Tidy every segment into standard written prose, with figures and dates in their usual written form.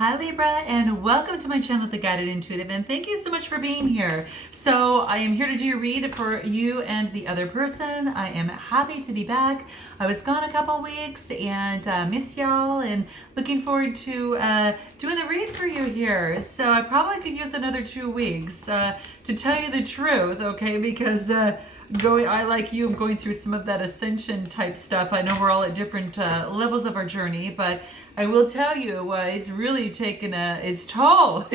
Hi Libra, and welcome to my channel, The Guided Intuitive, and thank you so much for being here. So I am here to do your read for you and the other person. I am happy to be back. I was gone a couple weeks and missed y'all, and looking forward to doing the read for you here. So I probably could use another 2 weeks to tell you the truth, okay? Because I, like you, am going through some of that ascension type stuff. I know we're all at different levels of our journey, but I will tell you, it's really taken its toll.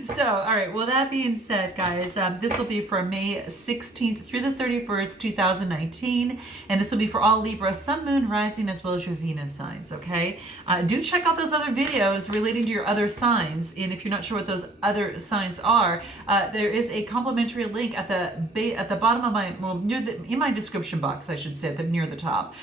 So, all right, well, that being said, guys, this will be from May 16th through the 31st, 2019. And this will be for all Libra, Sun, Moon, Rising, as well as your Venus signs, okay? Do check out those other videos relating to your other signs. And if you're not sure what those other signs are, there is a complimentary link at the bottom of my, well, in my description box, I should say, near the top.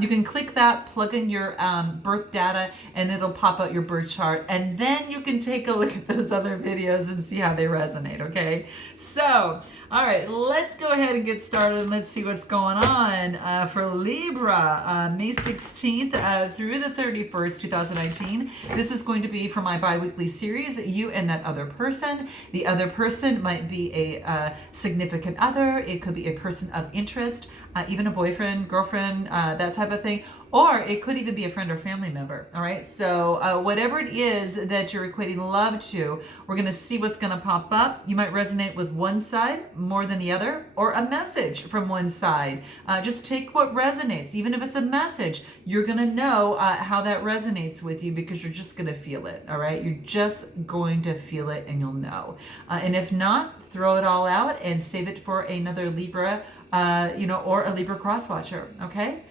You can click that, plug in your birth data, and it'll pop out your birth chart, and then you can take a look at those other videos and see how they resonate, okay? So, all right, let's go ahead and get started, and let's see what's going on for Libra, May 16th through the 31st, 2019. This is going to be for my bi-weekly series, you and that other person. The other person might be a significant other. It could be a person of interest, even a boyfriend, girlfriend, that type of thing. Or it could even be a friend or family member, all right? So whatever it is that you're equating love to, we're gonna see what's gonna pop up. You might resonate with one side more than the other, or a message from one side. Just take what resonates. Even if it's a message, you're gonna know how that resonates with you, because you're just gonna feel it, all right? You're just going to feel it and you'll know. And if not, throw it all out and save it for another Libra, or a Libra cross-watcher, okay?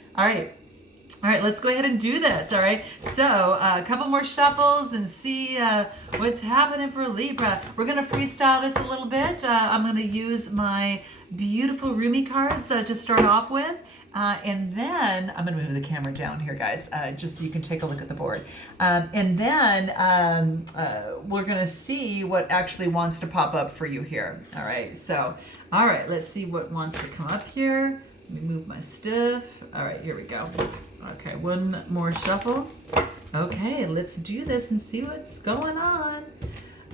All right, let's go ahead and do this, all right? So, a couple more shuffles and see what's happening for Libra. We're going to freestyle this a little bit. I'm going to use my beautiful RUMI cards to start off with. And then, I'm going to move the camera down here, guys, just so you can take a look at the board. And then we're going to see what actually wants to pop up for you here, all right? So, all right, let's see what wants to come up here. Let me move my stuff. All right, here we go. Okay, one more shuffle. Okay, let's do this and see what's going on.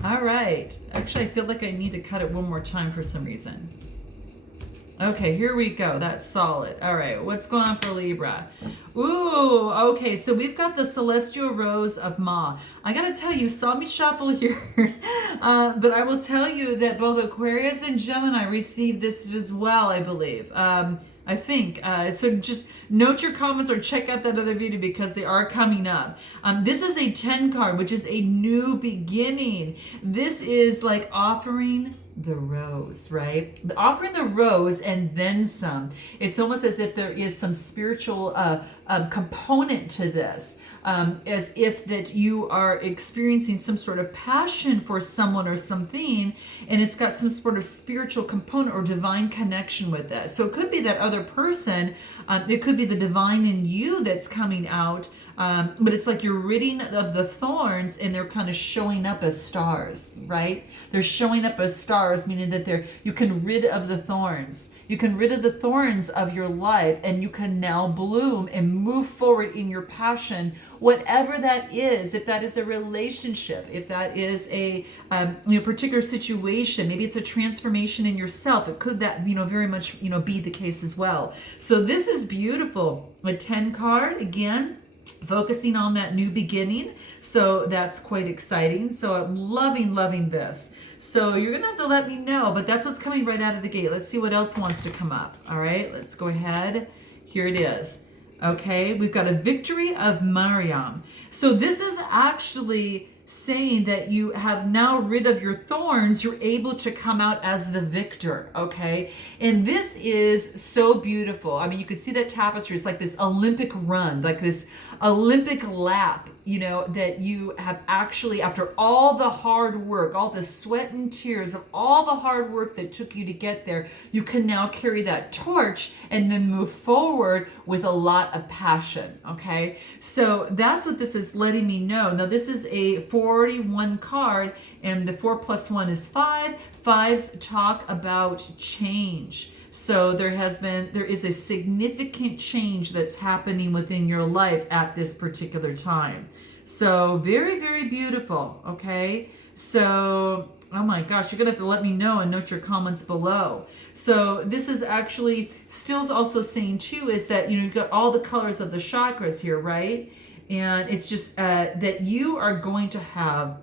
All right. Actually, I feel like I need to cut it one more time for some reason. Okay, here we go. That's solid. All right, what's going on for Libra? Ooh, okay, so we've got the Celestial Rose of Ma. I gotta tell you saw me shuffle here, but I will tell you that both Aquarius and Gemini received this as well, I believe. I think. So just note your comments or check out that other video, because they are coming up. This is a 10 card, which is a new beginning. This is like offering the rose, right? Offering the rose and then some. It's almost as if there is some spiritual component to this. As if that you are experiencing some sort of passion for someone or something, and it's got some sort of spiritual component or divine connection with it. So it could be that other person, it could be the divine in you that's coming out, but it's like you're ridding of the thorns, and they're kind of showing up as stars, right? They're showing up as stars, meaning that you can rid of the thorns. You can rid of the thorns of your life, and you can now bloom and move forward in your passion, whatever that is. If that is a relationship, if that is a particular situation, maybe it's a transformation in yourself. It could that very much be the case as well. So this is beautiful. A 10 card again, focusing on that new beginning. So that's quite exciting. So I'm loving this. So you're going to have to let me know, but that's what's coming right out of the gate. Let's see what else wants to come up. All right, let's go ahead. Here it is. Okay, we've got a victory of Mariam. So this is actually saying that you have now rid of your thorns. You're able to come out as the victor, okay? And this is so beautiful. I mean, you can see that tapestry. It's like this Olympic run, like this Olympic lap, that you have actually, after all the hard work, all the sweat and tears of all the hard work that took you to get there, you can now carry that torch and then move forward with a lot of passion, okay? So that's what this is letting me know. Now, this is a 41 card, and the 4 plus 1 is 5. Fives talk about change. So there is a significant change that's happening within your life at this particular time. So very, very beautiful. Okay. So, oh my gosh, you're going to have to let me know and note your comments below. So this is actually still also saying too, is that, you know, you've got all the colors of the chakras here, right? And it's just that you are going to have,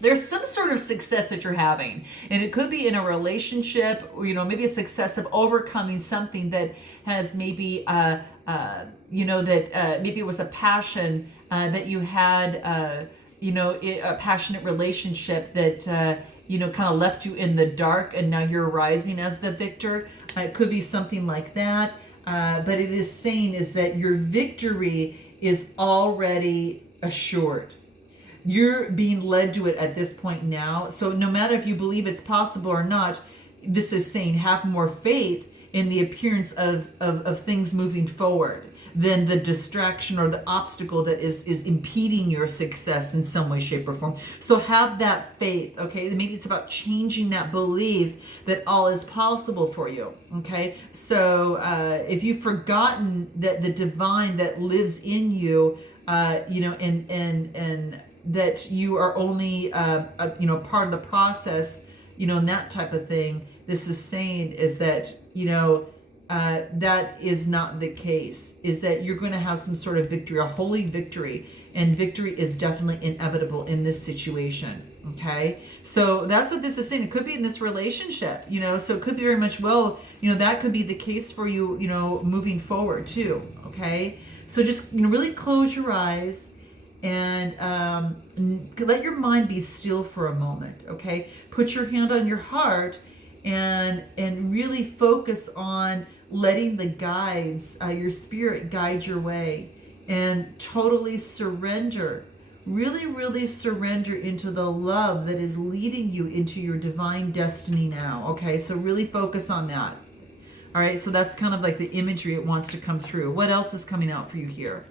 there's some sort of success that you're having, and it could be in a relationship, or, you know, maybe a success of overcoming something that has maybe, you know, that maybe it was a passion that you had, you know, a passionate relationship that, you know, kind of left you in the dark, and now you're rising as the victor. It could be something like that. But it is saying is that your victory is already assured. You're being led to it at this point now. So no matter if you believe it's possible or not, this is saying have more faith in the appearance of things moving forward than the distraction or the obstacle that is impeding your success in some way, shape, or form. So have that faith, okay? Maybe it's about changing that belief that all is possible for you, okay? So if you've forgotten that the divine that lives in you, you know, and that you are only, you know, part of the process, you know, and that type of thing, this is saying is that, you know, that is not the case, is that you're going to have some sort of victory, a holy victory, and victory is definitely inevitable in this situation. Okay, so that's what this is saying. It could be in this relationship, you know, so it could be very much, well, you know, that could be the case for you, you know, moving forward too. Okay, so just, you know, really close your eyes and let your mind be still for a moment. Okay, put your hand on your heart and really focus on letting the guides, your spirit guide your way, and totally surrender, really surrender into the love that is leading you into your divine destiny now. Okay, so really focus on that. All right, so that's kind of like the imagery it wants to come through. What else is coming out for you here?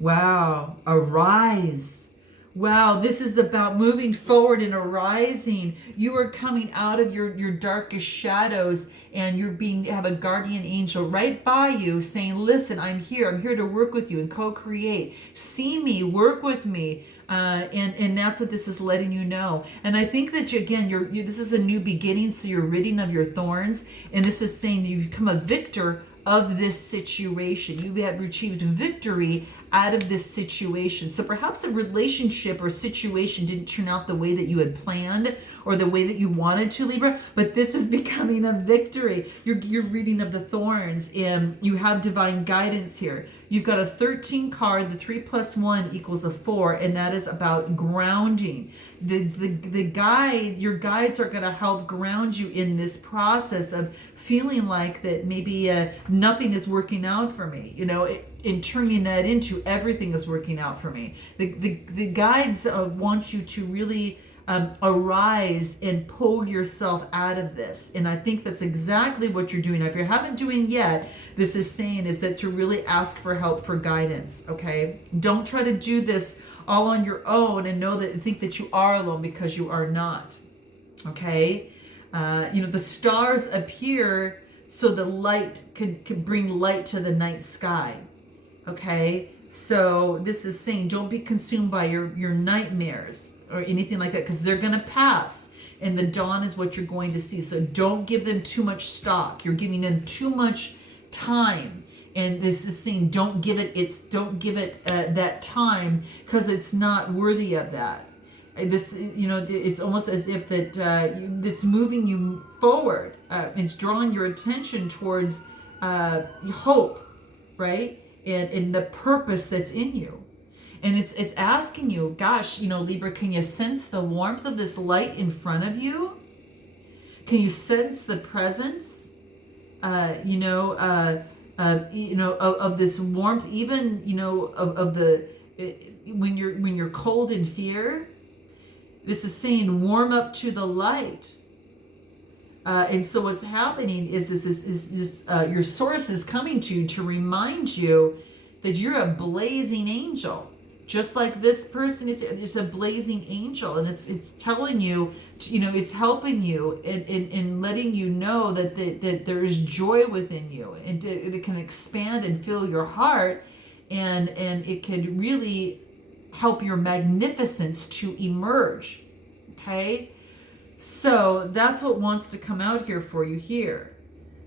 Wow, arise. Wow, this is about moving forward and arising. You are coming out of your darkest shadows, and you're have a guardian angel right by you saying, listen, I'm here to work with you and co-create. See me, work with me. And that's what this is letting you know. And I think that, this is a new beginning, so you're ridding of your thorns. And this is saying that you've become a victor of this situation. You have achieved victory out of this situation. So perhaps a relationship or situation didn't turn out the way that you had planned or the way that you wanted to, Libra, but this is becoming a victory. You're reading of the thorns, and you have divine guidance here. You've got a 13 card, the 3 + 1 = a 4, and that is about grounding. The guide, your guides are going to help ground you in this process of feeling like that maybe nothing is working out for me, you know, in turning that into everything is working out for me. The guides want you to really arise and pull yourself out of this. And I think that's exactly what you're doing. Now, if you haven't doing yet, this is saying is that to really ask for help, for guidance, okay? Don't try to do this all on your own and think that you are alone, because you are not, okay? You know, the stars appear so the light can bring light to the night sky, okay? So this is saying don't be consumed by your nightmares or anything like that, because they're going to pass, and the dawn is what you're going to see. So don't give them too much stock. You're giving them too much time, and this is saying don't give it that time, because it's not worthy of that. This, you know, it's almost as if that it's moving you forward. It's drawing your attention towards hope, right, and the purpose that's in you. And it's asking you, gosh, you know, Libra, can you sense the warmth of this light in front of you? Can you sense the presence, of this warmth, even, you know, of the when you're cold in fear? This is saying warm up to the light. And so what's happening is this your source is coming to remind you that you're a blazing angel. Just like this person is a blazing angel, and it's telling you, you know, it's helping you in letting you know that there is joy within you, and it can expand and fill your heart, and it can really help your magnificence to emerge. Okay, so that's what wants to come out here for you here.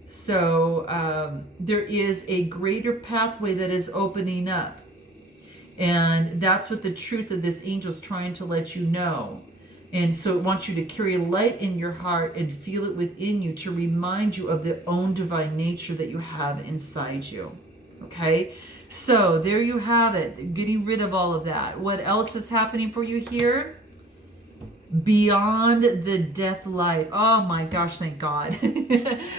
So there is a greater pathway that is opening up, and that's what the truth of this angel is trying to let you know. And so it wants you to carry light in your heart and feel it within you to remind you of the own divine nature that you have inside you. Okay, so there you have it, getting rid of all of that. What else is happening for you here? Beyond the death life. Oh my gosh, thank God.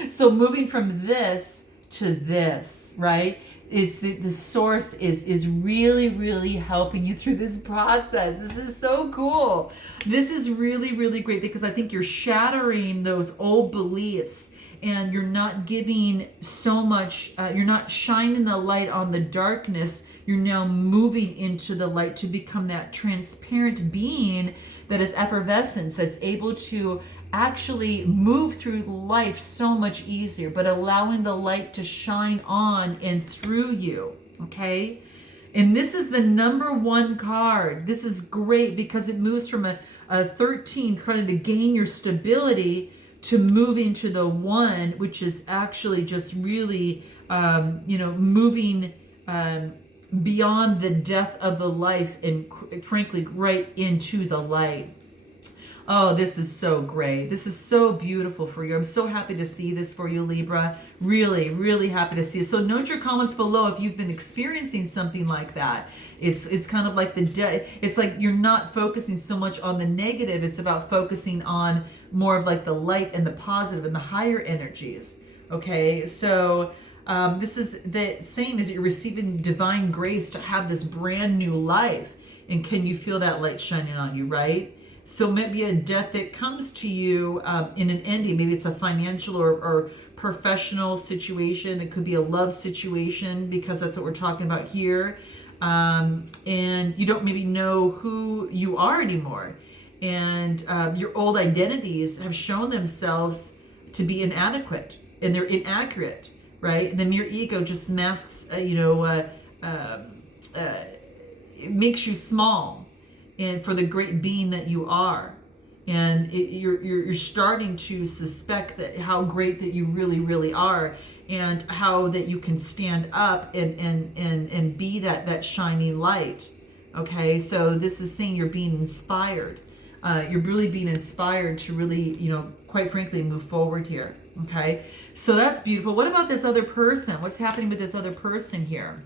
So moving from this to this, right? It's the source is really, really helping you through this process. This is so cool. This is really, really great because I think you're shattering those old beliefs, and you're not giving so much, you're not shining the light on the darkness. You're now moving into the light to become that transparent being that is effervescence, that's able to actually move through life so much easier, but allowing the light to shine on and through you. Okay, and this is the number one card. This is great because it moves from a 13 trying to gain your stability to moving to the 1, which is actually just really moving beyond the death of the life and frankly right into the light. Oh, this is so great. This is so beautiful for you. I'm so happy to see this for you, Libra. Really, really happy to see it. So note your comments below if you've been experiencing something like that. It's kind of like it's like you're not focusing so much on the negative. It's about focusing on more of like the light and the positive and the higher energies. Okay, so this is the same as you're receiving divine grace to have this brand new life. And can you feel that light shining on you, right? So maybe a death that comes to you in an ending. Maybe it's a financial or professional situation. It could be a love situation because that's what we're talking about here. And you don't maybe know who you are anymore. And your old identities have shown themselves to be inadequate and they're inaccurate, right? The mere ego just masks, it makes you small. And for the great being that you are, and you're starting to suspect that how great that you really, really are, and how that you can stand up and be that shining light. Okay, so this is saying you're being inspired. You're really being inspired to really, quite frankly, move forward here. Okay, so that's beautiful. What about this other person? What's happening with this other person here?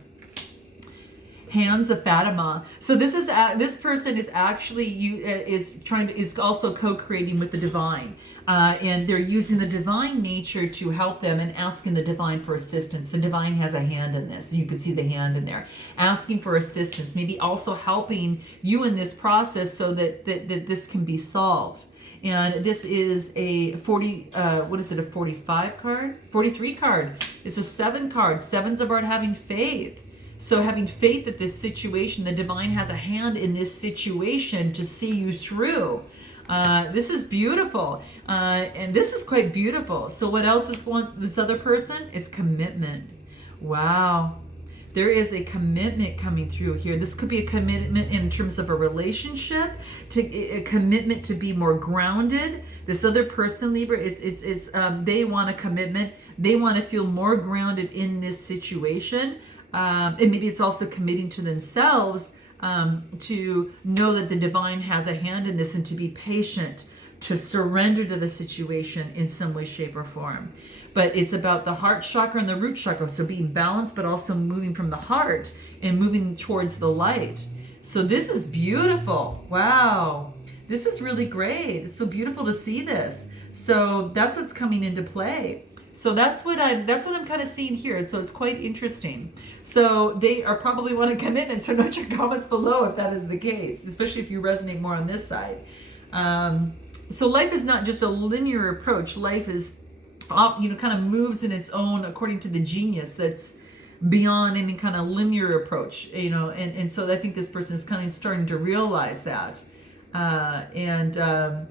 Hands of Fatima. So this person is actually is also co-creating with the divine, and they're using the divine nature to help them and asking the divine for assistance. The divine has a hand in this. You can see the hand in there, asking for assistance, maybe also helping you in this process so that this can be solved. And this is a 45 card? 43 card. It's a 7 card. Seven's about having faith. So having faith that this situation, the divine has a hand in this situation to see you through. This is beautiful. And this is quite beautiful. So what else is this other person? It's commitment. Wow. There is a commitment coming through here. This could be a commitment in terms of a relationship, a commitment to be more grounded. This other person, Libra, they want a commitment. They want to feel more grounded in this situation. And maybe it's also committing to themselves to know that the divine has a hand in this and to be patient, to surrender to the situation in some way, shape, or form. But it's about the heart chakra and the root chakra. So being balanced, but also moving from the heart and moving towards the light. So this is beautiful. Wow. This is really great. It's so beautiful to see this. So that's what's coming into play. So that's what I'm kind of seeing here. So it's quite interesting. So they are probably want to commitment. So note your comments below if that is the case, especially if you resonate more on this side. So life is not just a linear approach. Life is, kind of moves in its own according to the genius that's beyond any kind of linear approach. And so I think this person is kind of starting to realize that. And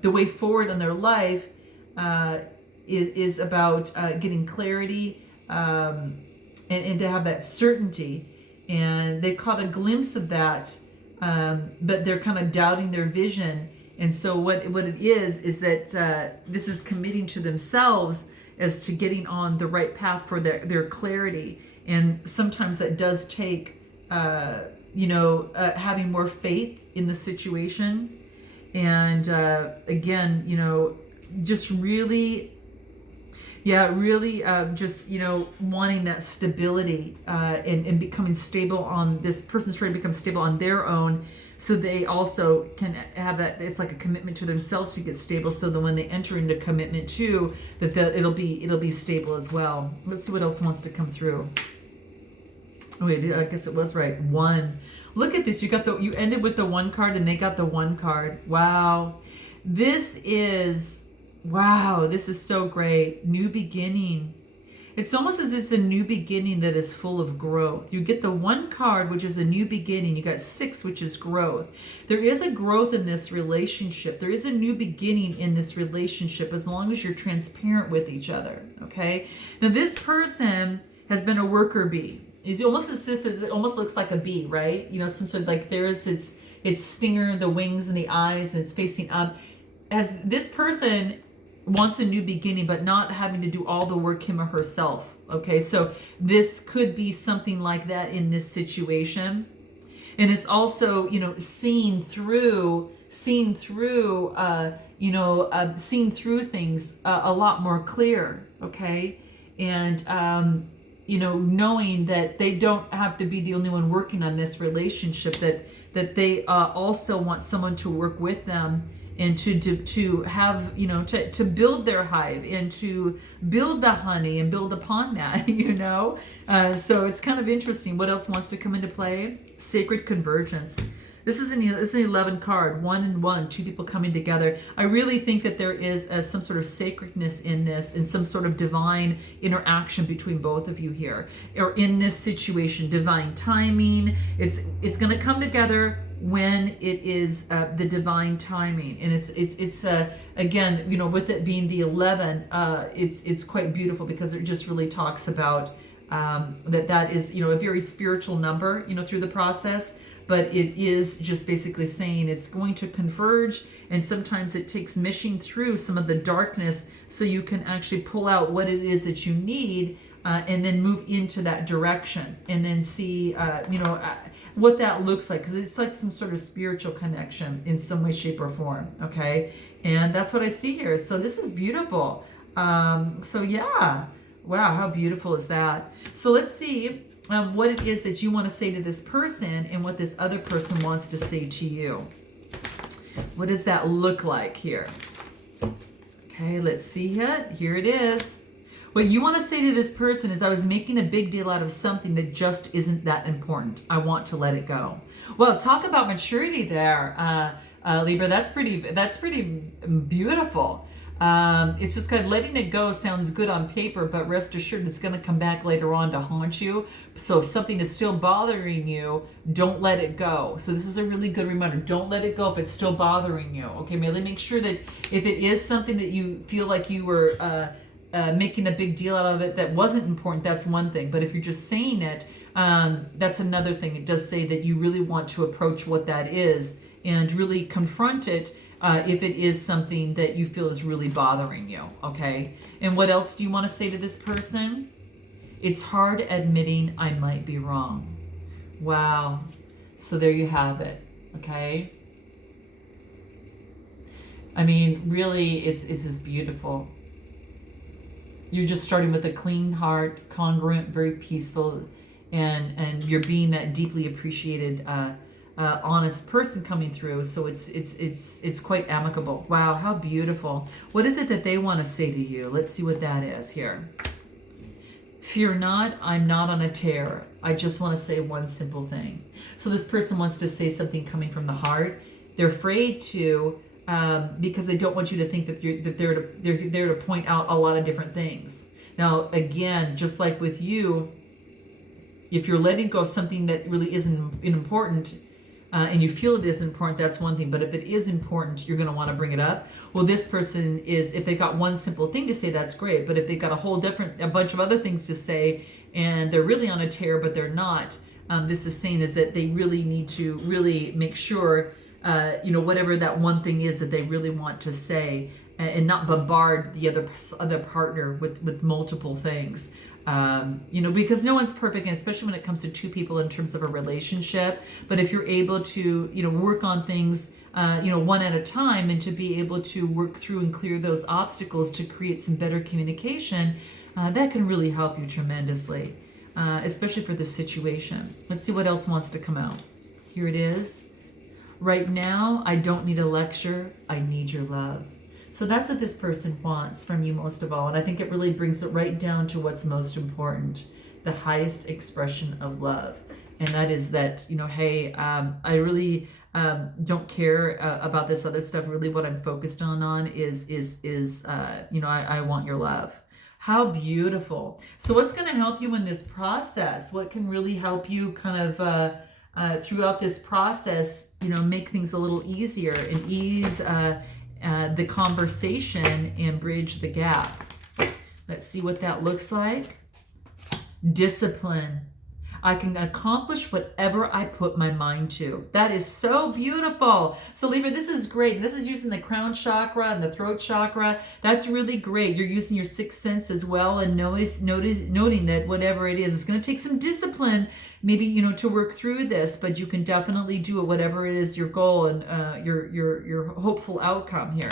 the way forward in their life is about getting clarity and to have that certainty and they caught a glimpse of that, but they're kind of doubting their vision. And so what it is that this is committing to themselves as to getting on the right path for their clarity. And sometimes that does take, having more faith in the situation. And again, just really, wanting that stability and becoming stable on, this person's trying to become stable on their own, so they also can have that. It's like a commitment to themselves to get stable, so that when they enter into commitment too, that it'll be stable as well. Let's see what else wants to come through. Oh, wait, I guess it was right. 1. Look at this. You ended with the 1 card, and they got the 1 card. Wow. This is so great. New beginning. It's almost as it's a new beginning that is full of growth. You get the 1 card, which is a new beginning. You got 6, which is growth. There is a growth in this relationship. There is a new beginning in this relationship, as long as you're transparent with each other. Okay. Now this person has been a worker bee. It almost looks like a bee, right? Some sort of like there's its stinger, the wings and the eyes, and it's facing up. As this person wants a new beginning, but not having to do all the work him or herself. Okay, so this could be something like that in this situation. And it's also, seeing through things a lot more clear. Okay. And, knowing that they don't have to be the only one working on this relationship, that they also want someone to work with them, and to have, to build their hive, and to build the honey and build upon that, So it's kind of interesting. What else wants to come into play? Sacred convergence. This is an 11 card, 1 and 1, 2 people coming together. I really think that there is some sort of sacredness in this, and some sort of divine interaction between both of you here, or in this situation. Divine timing. It's going to come together when it is the divine timing, and it's again, with it being the 11, it's quite beautiful, because it just really talks about that is a very spiritual number through the process. But it is just basically saying it's going to converge, and sometimes it takes meshing through some of the darkness, so you can actually pull out what it is that you need, and then move into that direction, and then see what that looks like, because it's like some sort of spiritual connection in some way, shape, or form. Okay, and that's what I see here. So this is beautiful. So yeah, wow, how beautiful is that? So let's see what it is that you want to say to this person, and what this other person wants to say to you. What does that look like here? Okay, let's see it. Here it is. What you want to say to this person is, I was making a big deal out of something that just isn't that important. I want to let it go. Well, talk about maturity there, Libra. That's pretty beautiful. It's just kind of letting it go sounds good on paper, but rest assured it's going to come back later on to haunt you. So if something is still bothering you, don't let it go. So this is a really good reminder. Don't let it go if it's still bothering you. Okay, Maybe make sure that if it is something that you feel like you were making a big deal out of it that wasn't important, that's one thing. But if you're just saying it, that's another thing. It does say that you really want to approach what that is and really confront it. If it is something that you feel is really bothering you, okay? And what else do you want to say to this person? It's hard admitting I might be wrong. Wow. So there you have it, okay? I mean, really, it's just beautiful. You're just starting with a clean heart, congruent, very peaceful, and you're being that deeply appreciated, honest person coming through. So it's quite amicable. Wow, how beautiful. What is it that they want to say to you? Let's see what that is here. Fear not, I'm not on a tear. I just want to say one simple thing. So this person wants to say something coming from the heart. They're afraid to, because they don't want you to think that they're there to point out a lot of different things. Now, again, just like with you, if you're letting go of something that really isn't important, and you feel it is important, that's one thing. But if it is important, you're going to want to bring it up. Well, this person is, if they've got one simple thing to say, that's great. But if they've got a bunch of other things to say, and they're really on a tear, but they're not, this is saying is that they really need to really make sure, whatever that one thing is that they really want to say, and not bombard the other partner with multiple things. Because no one's perfect, and especially when it comes to two people in terms of a relationship. But if you're able to, work on things, one at a time, and to be able to work through and clear those obstacles to create some better communication, that can really help you tremendously, especially for this situation. Let's see what else wants to come out. Here it is. Right now, I don't need a lecture. I need your love. So that's what this person wants from you most of all. And I think it really brings it right down to what's most important, the highest expression of love. And that is that, hey, I really don't care about this other stuff. Really what I'm focused on is I want your love. How beautiful. So what's going to help you in this process? What can really help you kind of throughout this process, make things a little easier and ease the conversation and bridge the gap? Let's see what that looks like. Discipline. I can accomplish whatever I put my mind to. That is so beautiful. So Libra, this is great. This is using the crown chakra and the throat chakra. That's really great. You're using your sixth sense as well, and noting that whatever it is, it's going to take some discipline, maybe, to work through this, but you can definitely do it, whatever it is your goal and your hopeful outcome here.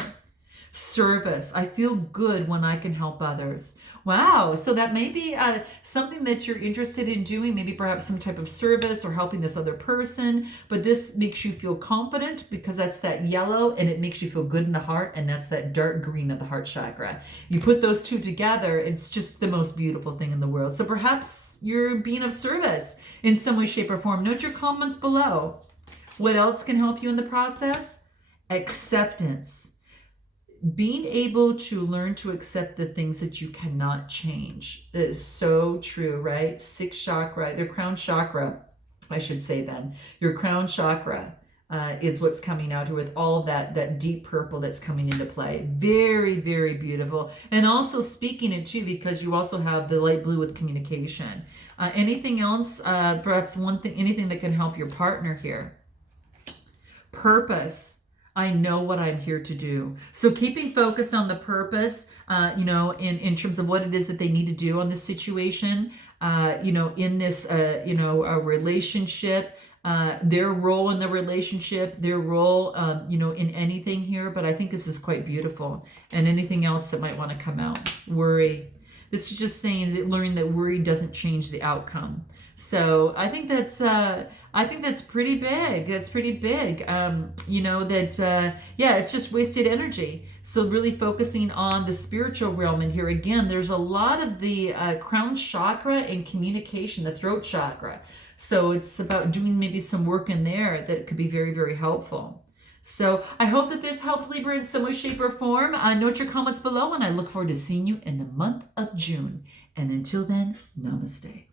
Service. I feel good when I can help others. Wow. So that may be something that you're interested in doing, maybe perhaps some type of service or helping this other person, but this makes you feel confident because that's that yellow, and it makes you feel good in the heart, and that's that dark green of the heart chakra. You put those two together, it's just the most beautiful thing in the world. So perhaps you're being of service in some way, shape, or form. Note your comments below. What else can help you in the process? Acceptance. Being able to learn to accept the things that you cannot change. That is so true, right? Sixth chakra, their crown chakra, I should say then. Your crown chakra is what's coming out here with all that deep purple that's coming into play. Very, very beautiful. And also speaking it too, because you also have the light blue with communication. Anything else? Perhaps one thing, anything that can help your partner here. Purpose. I know what I'm here to do. So keeping focused on the purpose, in terms of what it is that they need to do on this situation, in this, a relationship, their role in the relationship, their role, in anything here. But I think this is quite beautiful. And anything else that might want to come out. Worry. This is just saying that learning that worry doesn't change the outcome. So I think that's pretty big. That's pretty big. It's just wasted energy. So really focusing on the spiritual realm. And here again, there's a lot of the crown chakra and communication, the throat chakra. So it's about doing maybe some work in there that could be very, very helpful. So I hope that this helped, Libra, in some way, shape, or form. Note your comments below, and I look forward to seeing you in the month of June. And until then, namaste.